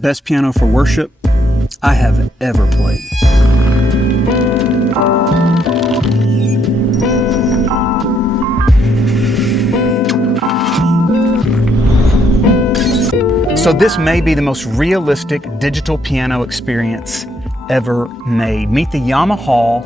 Best piano for worship I have ever played. So this may be the most realistic digital piano experience ever made. Meet the Yamaha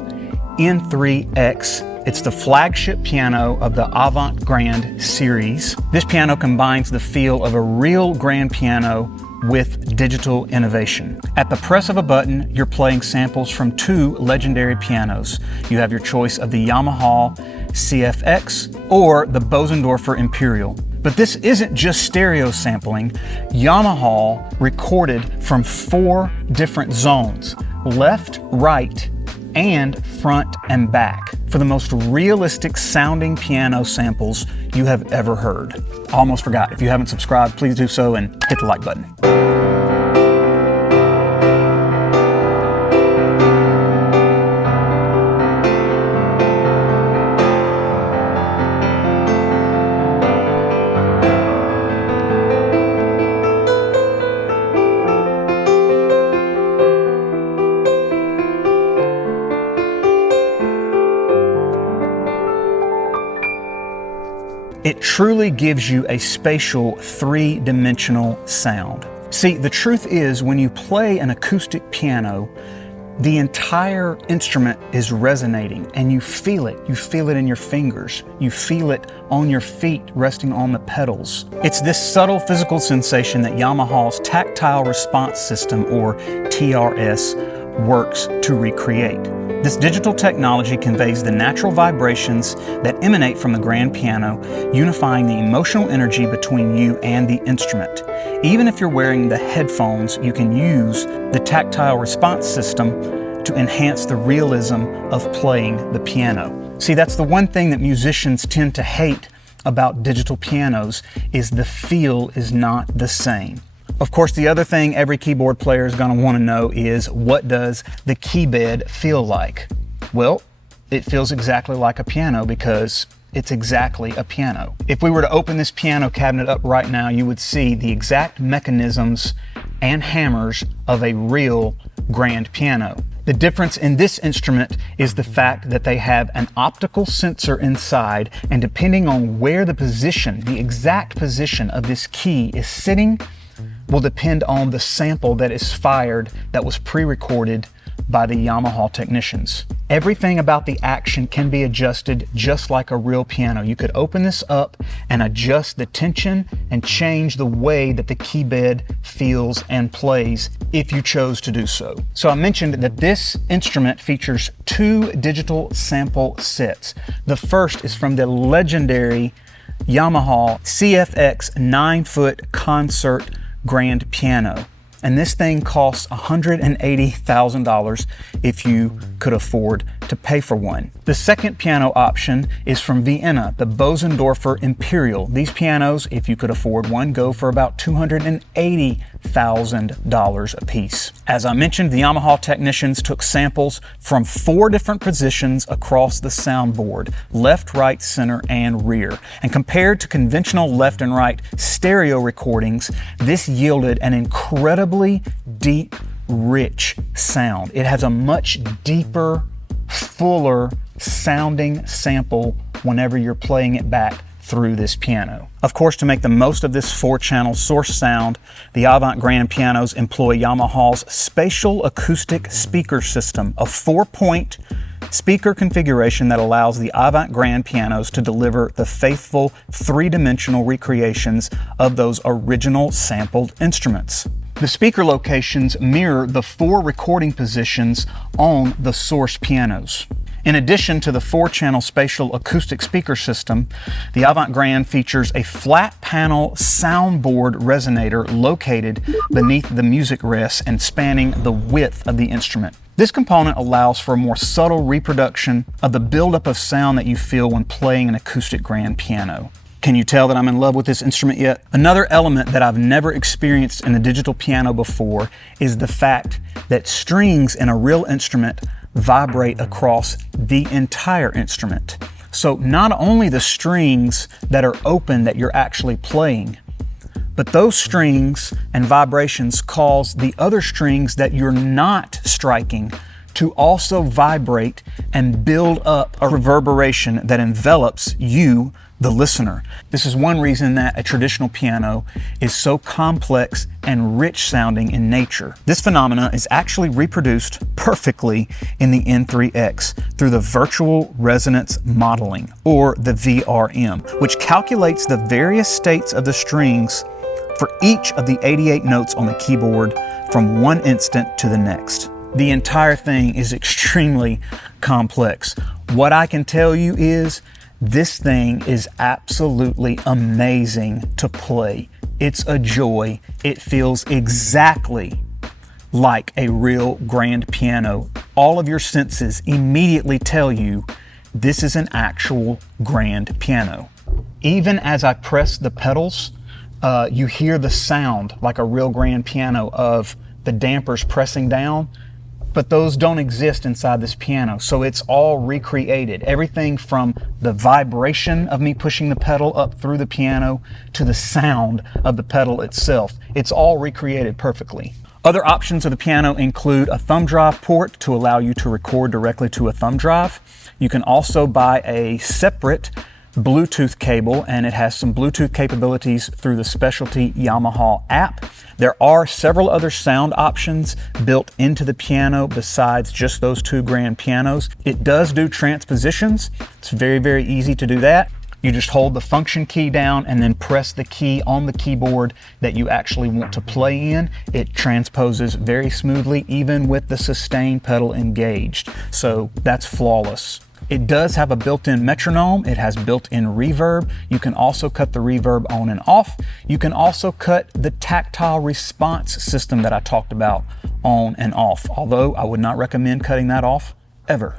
N3X. It's the flagship piano of the AvantGrand series. This piano combines the feel of a real grand piano with digital innovation. At the press of a button, you're playing samples from two legendary pianos. You have your choice of the Yamaha CFX or the Bosendorfer Imperial. But this isn't just stereo sampling. Yamaha recorded from 4 different zones: left, right, and front and back, for the most realistic sounding piano samples you have ever heard. Almost forgot, if you haven't subscribed, please do so and hit the like button. It truly gives you a spatial, 3-dimensional sound. See, the truth is, when you play an acoustic piano, the entire instrument is resonating and you feel it. You feel it in your fingers. You feel it on your feet resting on the pedals. It's this subtle physical sensation that Yamaha's Tactile Response System, or TRS, works to recreate. This digital technology conveys the natural vibrations that emanate from the grand piano, unifying the emotional energy between you and the instrument. Even if you're wearing the headphones, you can use the Tactile Response System to enhance the realism of playing the piano. See, that's the one thing that musicians tend to hate about digital pianos, is the feel is not the same. Of course, the other thing every keyboard player is going to want to know is, what does the key bed feel like? Well, it feels exactly like a piano because it's exactly a piano. If we were to open this piano cabinet up right now, you would see the exact mechanisms and hammers of a real grand piano. The difference in this instrument is the fact that they have an optical sensor inside, and depending on where the exact position of this key is sitting, will depend on the sample that is fired that was pre-recorded by the Yamaha technicians. Everything about the action can be adjusted just like a real piano. You could open this up and adjust the tension and change the way that the key bed feels and plays if you chose to do so. So I mentioned that this instrument features 2 digital sample sets. The first is from the legendary Yamaha CFX 9-foot concert grand piano, and this thing costs $180,000 if you could afford to pay for one. The second piano option is from Vienna, the Bosendorfer Imperial. These pianos, if you could afford one, go for about $280,000 a piece. As I mentioned, the Yamaha technicians took samples from 4 different positions across the soundboard: left, right, center, and rear. And compared to conventional left and right stereo recordings, this yielded an incredibly deep, rich sound. It has a much deeper, fuller sounding sample whenever you're playing it back through this piano. Of course, to make the most of this 4-channel source sound, the AvantGrand pianos employ Yamaha's spatial acoustic speaker system, a 4-point speaker configuration that allows the AvantGrand pianos to deliver the faithful 3-dimensional recreations of those original sampled instruments. The speaker locations mirror the 4 recording positions on the source pianos. In addition to the 4-channel spatial acoustic speaker system, the AvantGrand features a flat panel soundboard resonator located beneath the music rest and spanning the width of the instrument. This component allows for a more subtle reproduction of the buildup of sound that you feel when playing an acoustic grand piano. Can you tell that I'm in love with this instrument yet? Another element that I've never experienced in a digital piano before is the fact that strings in a real instrument vibrate across the entire instrument. So not only the strings that are open that you're actually playing, But those strings and vibrations cause the other strings that you're not striking to also vibrate and build up a reverberation that envelops you, the listener. This is one reason that a traditional piano is so complex and rich sounding in nature. This phenomena is actually reproduced perfectly in the N3X through the virtual resonance modeling, or the VRM, which calculates the various states of the strings for each of the 88 notes on the keyboard from one instant to the next. The entire thing is extremely complex. What I can tell you is this thing is absolutely amazing to play. It's a joy. It feels exactly like a real grand piano. All of your senses immediately tell you this is an actual grand piano. Even as I press the pedals, you hear the sound like a real grand piano of the dampers pressing down, but those don't exist inside this piano. So it's all recreated. Everything from the vibration of me pushing the pedal up through the piano to the sound of the pedal itself. It's all recreated perfectly. Other options of the piano include a thumb drive port to allow you to record directly to a thumb drive. You can also buy a separate Bluetooth cable, and it has some Bluetooth capabilities through the specialty Yamaha app. There are several other sound options built into the piano besides just those two grand pianos. It does do transpositions. It's very, very easy to do that. You just hold the function key down and then press the key on the keyboard that you actually want to play in. It transposes very smoothly, even with the sustain pedal engaged. So that's flawless. It does have a built-in metronome. It has built-in reverb. You can also cut the reverb on and off. You can also cut the tactile response system that I talked about on and off, although I would not recommend cutting that off ever.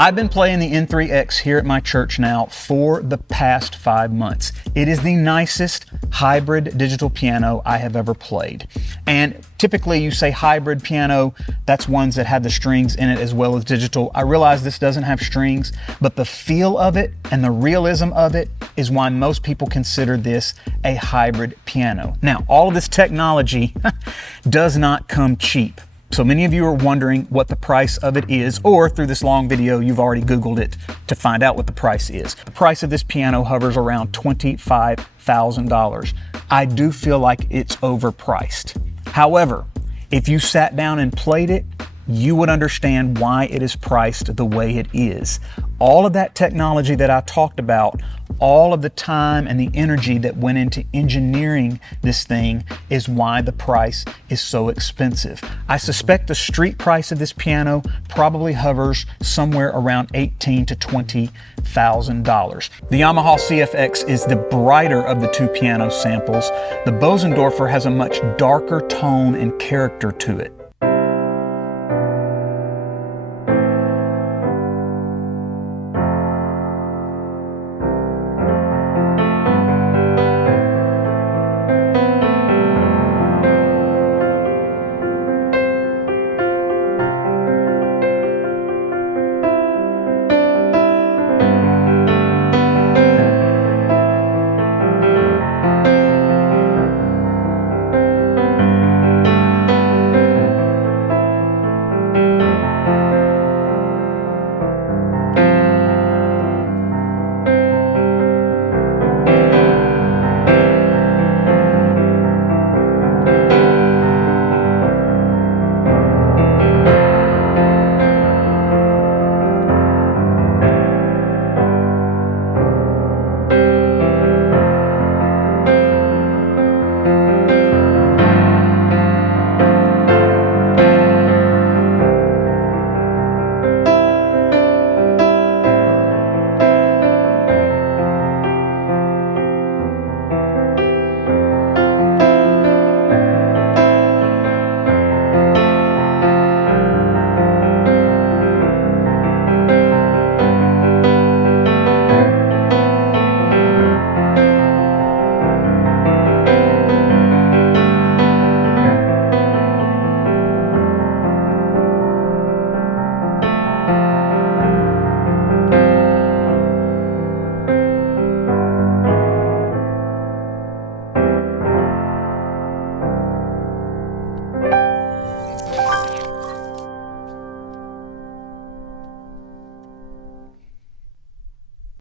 I've been playing the N3X here at my church now for the past 5 months. It is the nicest hybrid digital piano I have ever played. And typically you say hybrid piano, that's ones that have the strings in it as well as digital. I realize this doesn't have strings, but the feel of it and the realism of it is why most people consider this a hybrid piano. Now, all of this technology does not come cheap. So many of you are wondering what the price of it is, or through this long video, you've already Googled it to find out what the price is. The price of this piano hovers around $25,000. I do feel like it's overpriced. However, if you sat down and played it, you would understand why it is priced the way it is. All of that technology that I talked about, all of the time and the energy that went into engineering this thing is why the price is so expensive. I suspect the street price of this piano probably hovers somewhere around $18,000 to $20,000. The Yamaha CFX is the brighter of the two piano samples. The Bosendorfer has a much darker tone and character to it.